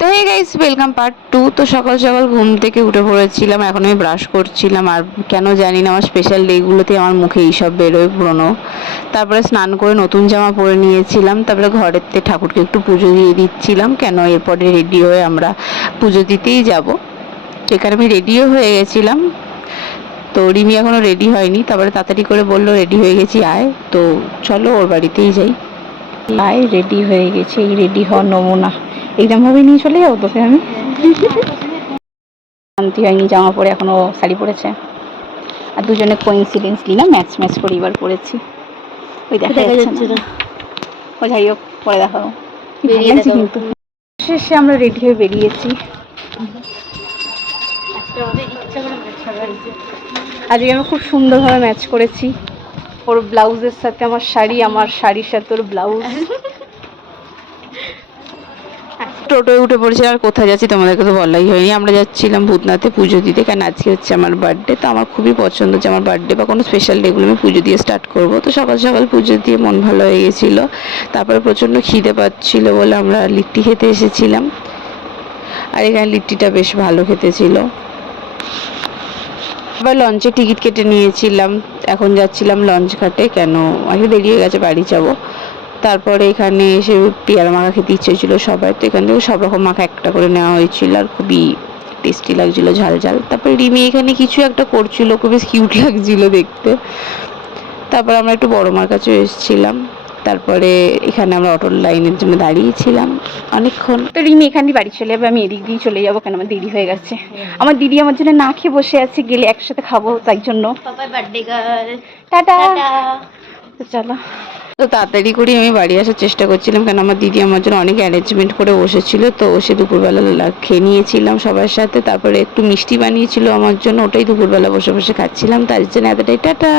তো hey guys, welcome part 2। তো সকাল সকাল ঘুম থেকে উঠে পড়েছিলাম। এখন আমি ব্রাশ করছিলাম, আর কেন জানি না আমার স্পেশাল ডেগুলোতে আমার মুখে এইসব বেরোয় পুরোনো। তারপরে স্নান করে নতুন জামা পরে নিয়েছিলাম। তারপরে ঘরেতে ঠাকুরকে একটু পুজো দিয়ে দিচ্ছিলাম, কেন এরপরে রেডি হয়ে আমরা পুজো দিতেই যাব। সেখানে আমি রেডিও হয়ে গেছিলাম। তো রিমি এখনও রেডি হয়নি, তারপরে তাড়াতাড়ি করে বললো রেডি হয়ে গেছি আয়। তো চলো ওর বাড়িতেই যাই। আয় রেডি হয়ে গেছে, এই রেডি হওয়ার নমুনা। এইরকমভাবে নিয়ে চলে যাবো তোকে আমি। শান্তি হয়নি, জামা পরে এখনো শাড়ি পরেছে। আর দুজনে কোইন্সিডেন্সলি না ম্যাচ ম্যাচ করে এবার পরেছি। ওই দেখা যাচ্ছে না, ও যাই হোক পরে দেখাবো। কিন্তু শেষে আমরা রেডি হয়ে বেরিয়েছি। আজকে আমি খুব সুন্দরভাবে ম্যাচ করেছি। ওর ব্লাউজের সাথে আমার শাড়ি, আমার শাড়ির সাথে ওর ব্লাউজ। টোটোয় উঠে পড়েছি। আর কোথায় যাচ্ছি তোমাদেরকে তো বলাই হয়নি। আমরা যাচ্ছিলাম ভূতনাথে পুজো দিতে, কারণ আজকে হচ্ছে আমার বার্থডে। তো আমার খুবই পছন্দ যে আমার বার্থডে বা কোনো স্পেশাল ডেগুলো আমি পুজো দিয়ে স্টার্ট করব। তো সকাল সকাল পুজো দিয়ে মন ভালো হয়ে গেছিলো। তারপরে প্রচণ্ড খিদে পাচ্ছিল বলে আমরা লিট্টি খেতে এসেছিলাম। আর এখানে লিট্টিটা বেশ ভালো খেতে ছিল। আবার লঞ্চের টিকিট কেটে নিয়েছিলাম। এখন যাচ্ছিলাম লঞ্চ ঘাটে, কেন আজকে দেরি হয়ে গেছে, বাড়ি যাব। তারপরে এখানে এসে পেয়ারা মাখা খেতে ইচ্ছে হয়েছিলো সবাই, তো এখান থেকে সব রকম মাখা একটা করে নেওয়া হয়েছিল, আর খুবই টেস্টি লাগছিল, ঝাল ঝাল। তারপরে রিমি এখানে কিছু একটা করছিল, খুবই কিউট লাগছিল দেখতে। তারপর আমরা একটু বড় মার কাছে এসেছিলাম। তারপরে এখানে আমরা অটোর লাইনের জন্য দাঁড়িয়েছিলাম অনেকক্ষণ। তো রিমি এখান দিয়ে বাড়ি চলে যাবে, আমি এদিক দিয়ে চলে যাবো, কেন আমার দেরি হয়ে গেছে। আমার দিদি আমার জন্য না খেয়ে বসে আছে, গেলে একসাথে খাবো, তাই জন্য। Birthday girl, tata. তো চলো। তো তাড়াতাড়ি করে আমি বাড়ি আসার চেষ্টা করছিলাম, কেন আমার দিদি আমার জন্য অনেক অ্যারেঞ্জমেন্ট করে বসেছিল। তো সে দুপুরবেলা খেয়ে নিয়েছিলাম সবার সাথে। তারপরে একটু মিষ্টি বানিয়েছিল আমার জন্য, ওটাই দুপুরবেলা বসে বসে খাচ্ছিলাম। তার জন্য এতটাই টাটা।